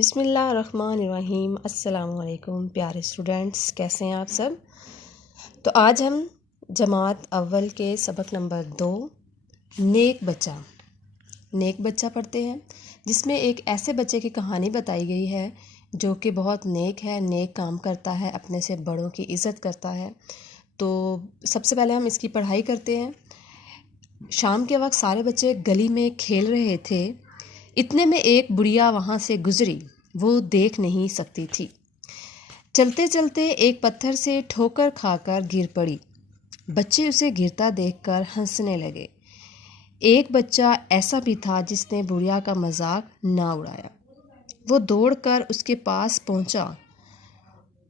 بسم اللہ الرحمن الرحیم۔ السلام علیکم پیارے اسٹوڈنٹس، کیسے ہیں آپ سب؟ تو آج ہم جماعت اول کے سبق نمبر 2 نیک بچہ پڑھتے ہیں، جس میں ایک ایسے بچے کی کہانی بتائی گئی ہے جو کہ بہت نیک ہے، نیک کام کرتا ہے، اپنے سے بڑوں کی عزت کرتا ہے۔ تو سب سے پہلے ہم اس کی پڑھائی کرتے ہیں۔ شام کے وقت سارے بچے گلی میں کھیل رہے تھے، اتنے میں ایک بڑھیا وہاں سے گزری، وہ دیکھ نہیں سکتی تھی۔ چلتے چلتے ایک پتھر سے ٹھوکر کھا کر گر پڑی۔ بچے اسے گرتا دیکھ کر ہنسنے لگے۔ ایک بچہ ایسا بھی تھا جس نے بڑھیا کا مذاق نہ اڑایا۔ وہ دوڑ کر اس کے پاس پہنچا،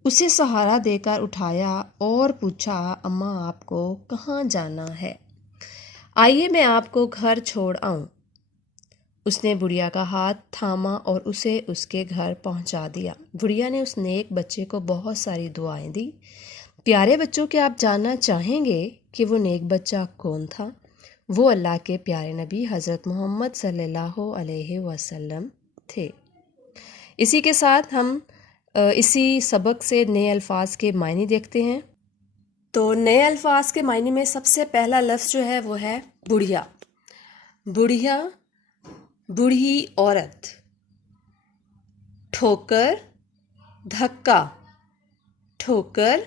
اسے سہارا دے کر اٹھایا اور پوچھا، اماں آپ کو کہاں جانا ہے؟ آئیے میں آپ کو گھر چھوڑ آؤں۔ اس نے بڑھیا کا ہاتھ تھاما اور اسے اس کے گھر پہنچا دیا۔ بڑھیا نے اس نیک بچے کو بہت ساری دعائیں دی۔ پیارے بچوں، کیا آپ جاننا چاہیں گے کہ وہ نیک بچہ کون تھا؟ وہ اللہ کے پیارے نبی حضرت محمد صلی اللہ علیہ وسلم تھے۔ اسی کے ساتھ ہم اسی سبق سے نئے الفاظ کے معنی دیکھتے ہیں۔ تو نئے الفاظ کے معنی میں سب سے پہلا لفظ جو ہے وہ ہے بڑھیا۔ بڑھیا، بوڑھی عورت۔ ٹھوکر، دھکا، ٹھوکر،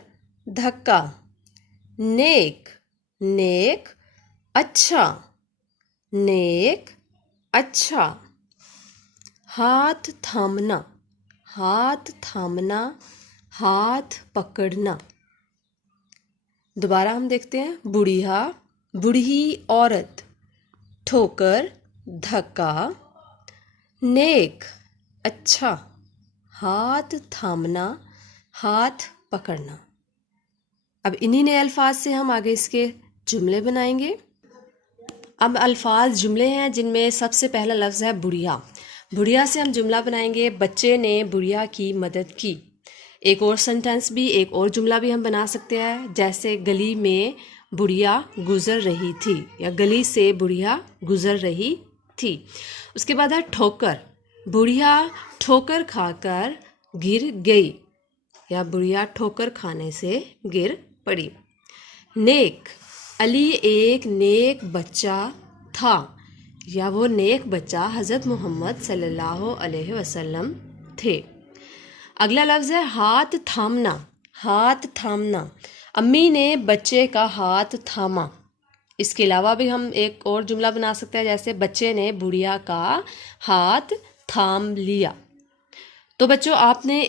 دھکا۔ نیک، نیک، اچھا، نیک، اچھا۔ ہاتھ تھامنا، ہاتھ تھامنا، ہاتھ پکڑنا۔ دوبارہ ہم دیکھتے ہیں۔ بڑھیا، بوڑھی عورت، ٹھوکر، دھکا، نیک، اچھا، ہاتھ تھامنا، ہاتھ پکڑنا۔ اب انہی نئے الفاظ سے ہم آگے اس کے جملے بنائیں گے۔ اب الفاظ جملے ہیں جن میں سب سے پہلا لفظ ہے بڑھیا۔ بڑھیا سے ہم جملہ بنائیں گے، بچے نے بڑھیا کی مدد کی۔ ایک اور سنٹینس بھی، ایک اور جملہ بھی ہم بنا سکتے ہیں، جیسے گلی میں بڑھیا گزر رہی تھی، یا گلی سے بڑھیا گزر رہی تھی۔ اس کے بعد ہے ٹھوکر۔ بڑھیا ٹھوکر کھا کر گر گئی، یا بڑھیا ٹھوکر کھانے سے گر پڑی۔ نیک، علی ایک نیک بچہ تھا، یا وہ نیک بچہ حضرت محمد صلی اللہ علیہ وسلم تھے۔ اگلا لفظ ہے ہاتھ تھامنا۔ ہاتھ تھامنا، امی نے بچے کا ہاتھ تھاما۔ اس کے علاوہ بھی ہم ایک اور جملہ بنا سکتے ہیں، جیسے بچے نے بڑھیا کا ہاتھ تھام لیا۔ تو بچوں، آپ نے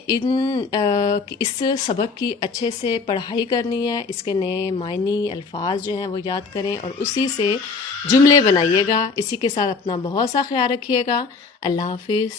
اس سبق کی اچھے سے پڑھائی کرنی ہے، اس کے نئے معنی الفاظ جو ہیں وہ یاد کریں اور اسی سے جملے بنائیے گا۔ اسی کے ساتھ اپنا بہت سا خیال رکھیے گا۔ اللہ حافظ۔